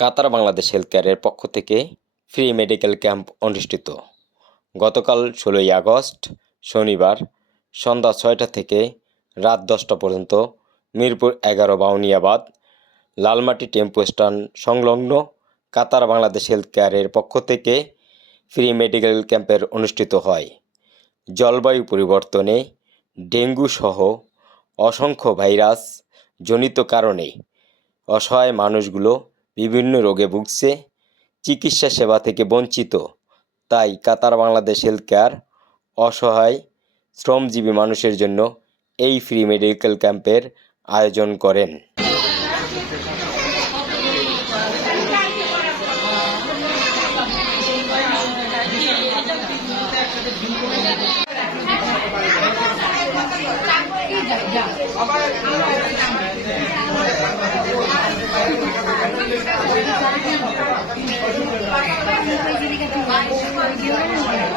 কাতার Bangladesh health কেয়ারের পক্ষ থেকে ফ্রি মেডিকেল ক্যাম্প অনুষ্ঠিত। গতকাল 16ই আগস্ট শনিবার সন্ধ্যা 6টা থেকে রাত 10টা পর্যন্ত মিরপুর 11 বাউনিয়াবাদ লালমাটি টেম্পো স্ট্যান্ড সংলগ্ন কাতার বাংলাদেশ হেলথ কেয়ারের পক্ষ থেকে ফ্রি মেডিকেল ক্যাম্পের অনুষ্ঠিত হয়। জলবায়ু পরিবর্তনে ডেঙ্গু সহ অসংখ্য ভাইরাস জনিত কারণে অসহায় মানুষগুলো বিভিন্ন রোগে ভুগছে, চিকিৎসা সেবা থেকে বঞ্চিত। তাই কাতার বাংলাদেশ হেলথ কেয়ার অসহায় শ্রমজীবী মানুষের জন্য এই ফ্রি মেডিকেল ক্যাম্পের আয়োজন করেন। Gracias.